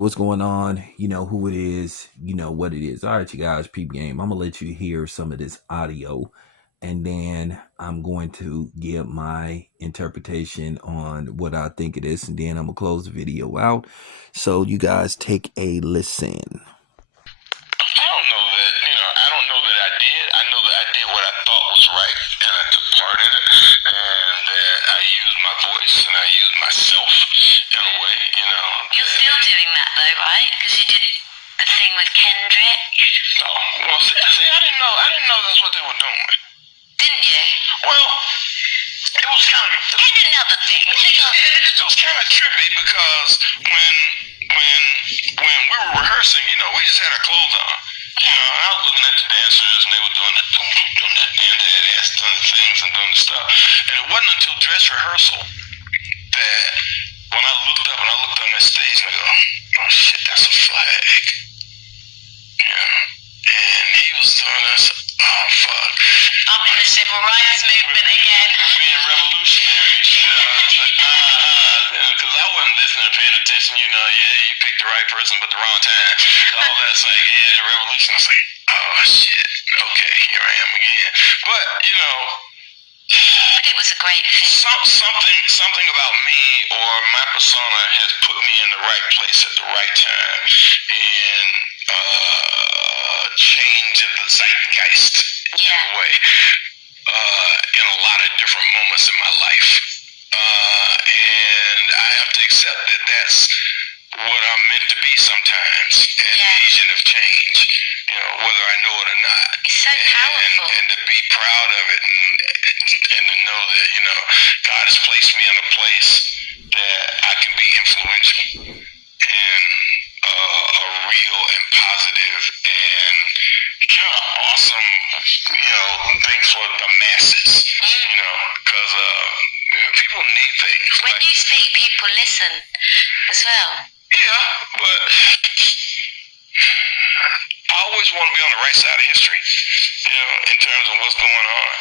What's going on? You know who it is, you know what it is. All right, you guys, peep game. I'm gonna let you hear some of this audio, and then I'm going to give my interpretation on what I think it is, and then I'm gonna close the video out. So you guys take a listen. I don't know that I did. I know that I did what I thought was right, and I took part in it, and that I used my voice and I used myself in a way. You're still doing that though, right? Because you did the thing with Kendrick. No, well, see, I didn't know. I didn't know that's what they were doing. Didn't you? Well, it was kind of. And another thing. It was kind of trippy because when we were rehearsing, we just had our clothes on. And I was looking at the dancers, and they were doing that, doing that, doing the things and doing the stuff. And it wasn't until dress rehearsal that when I looked up and I looked on that stage, and I go, oh shit, that's a flag. And he was doing this. Oh fuck. I'm in the civil rights movement again. We're being revolutionary. It's like, because I wasn't listening and paying attention. You picked the right person but the wrong time. All that's like, the revolution. I was like, oh shit. Okay, here I am again. But But it was a great thing. something about me or my persona has put me in the right place at the right time in change of the zeitgeist in a way. In a lot of different moments in my life. And I have to accept that that's what I'm meant to be sometimes, an agent of change, whether I know it or not. It's so powerful. And to be proud of it and to know that, God has placed me in a place that I can be influential in a real and positive and kind of awesome, things for the masses, because people need things. When you speak, people listen as well. Yeah, but I always want to be on the right side of history, in terms of what's going on.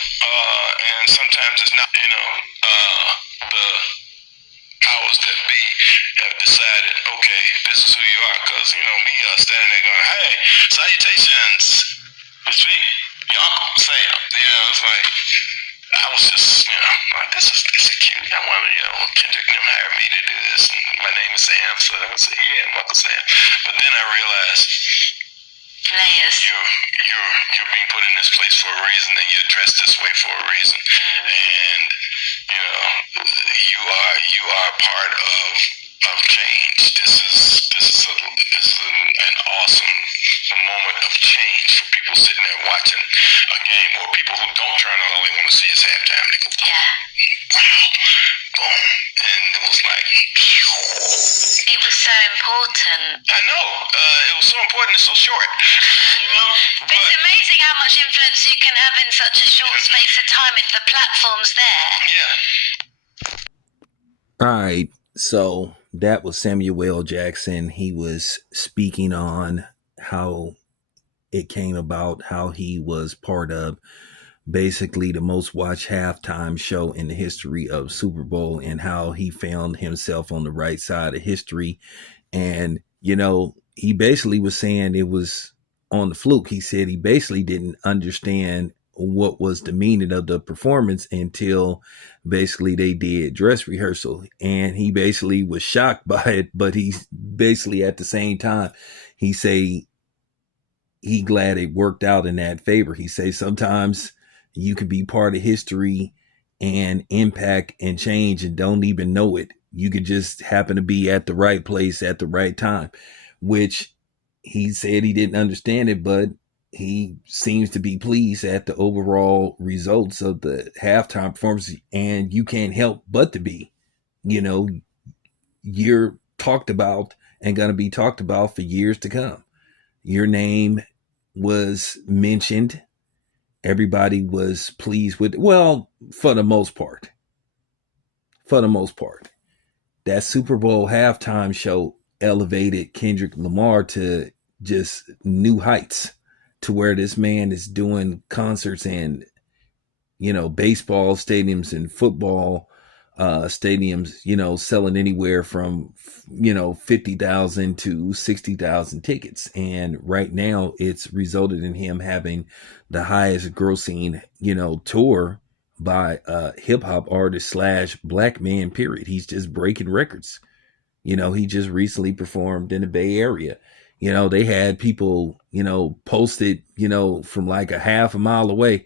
And sometimes it's not, the powers that be have decided, okay, this is who you are, because, me standing there going, hey, salutations, it's me, your Uncle Sam. It's like, I was just, this is cute. I wanted, Kendrick Lamar hired me to do this, and my name is Sam, so I said, yeah, I'm Uncle Sam. But then I realized, Layers. You're being put in this place for a reason, and you're dressed this way for a reason, and you are part of change. This is an awesome moment of change for people sitting there watching a game, or people who don't turn on, all they want to see is halftime. They go, wow, boom, and it was like, it was so important. I know, it was so important and so short. But it's amazing how much influence you can have in such a short space of time if the platform's there. Yeah. All right, so that was Samuel L. Jackson. He was speaking on how it came about, how he was part of basically the most watched halftime show in the history of Super Bowl, and how he found himself on the right side of history. And, he basically was saying it was on the fluke. He said he basically didn't understand what was the meaning of the performance until basically they did dress rehearsal, and he basically was shocked by it. But he's basically at the same time, he say he glad it worked out in that favor. He say sometimes you can be part of history and impact and change and don't even know it. You could just happen to be at the right place at the right time, which he said he didn't understand it, but he seems to be pleased at the overall results of the halftime performance. And you can't help but to be, you're talked about and going to be talked about for years to come. Your name was mentioned. Everybody was pleased with, well, for the most part, that Super Bowl halftime show elevated Kendrick Lamar to just new heights, to where this man is doing concerts and, baseball stadiums and football stadiums, selling anywhere from 50,000 to 60,000 tickets, and right now it's resulted in him having the highest grossing tour by hip hop artist slash black man. Period. He's just breaking records. He just recently performed in the Bay Area. They had people posted from like a half a mile away.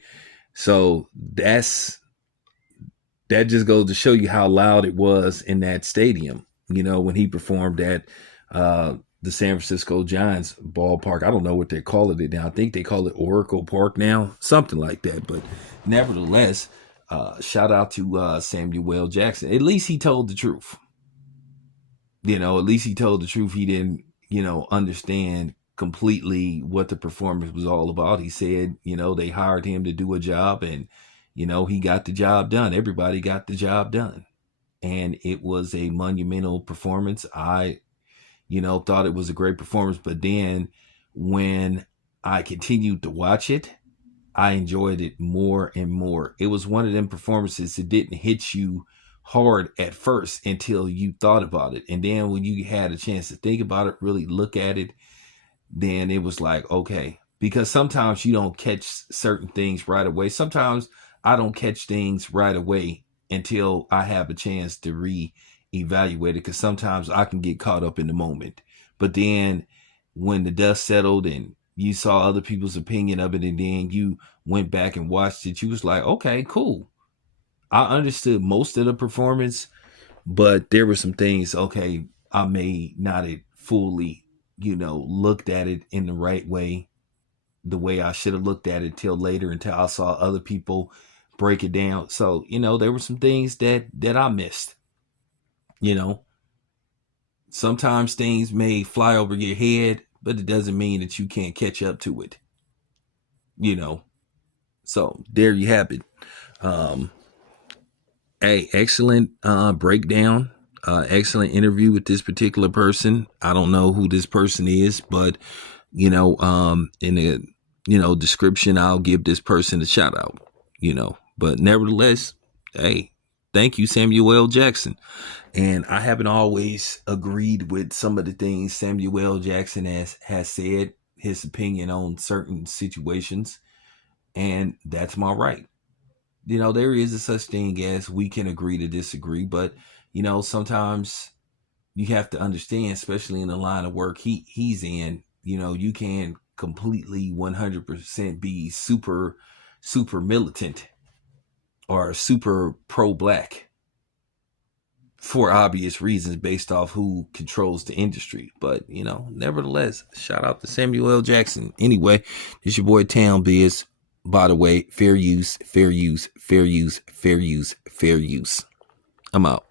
So that just goes to show you how loud it was in that stadium, when he performed at the San Francisco Giants ballpark. I don't know what they call it now. I think they call it Oracle Park now, something like that. But nevertheless, shout out to Samuel Jackson. At least he told the truth. At least he told the truth. He didn't, understand completely what the performance was all about. He said, they hired him to do a job, and he got the job done. Everybody got the job done. And it was a monumental performance. I, thought it was a great performance. But then when I continued to watch it, I enjoyed it more and more. It was one of them performances that didn't hit you hard at first until you thought about it. And then when you had a chance to think about it, really look at it, then it was like, okay. Because sometimes you don't catch certain things right away. Sometimes I don't catch things right away until I have a chance to reevaluate it, because sometimes I can get caught up in the moment. But then when the dust settled and you saw other people's opinion of it, and then you went back and watched it, you was like, okay, cool. I understood most of the performance, but there were some things, okay, I may not have fully, looked at it in the right way, the way I should have looked at it till later, until I saw other people break it down. So, there were some things that I missed. Sometimes things may fly over your head, but it doesn't mean that you can't catch up to it. So there you have it. Hey, excellent breakdown. Excellent interview with this particular person. I don't know who this person is, but in the description, I'll give this person a shout out. But nevertheless, hey, thank you, Samuel Jackson. And I haven't always agreed with some of the things Samuel Jackson has said, his opinion on certain situations, and that's my right. There is a such thing as we can agree to disagree, but sometimes you have to understand, especially in the line of work he's in, you can completely 100% be super militant or super pro-black for obvious reasons based off who controls the industry. But, nevertheless, shout out to Samuel Jackson. Anyway, it's your boy Town Biz. By the way, fair use, fair use, fair use, fair use, fair use. I'm out.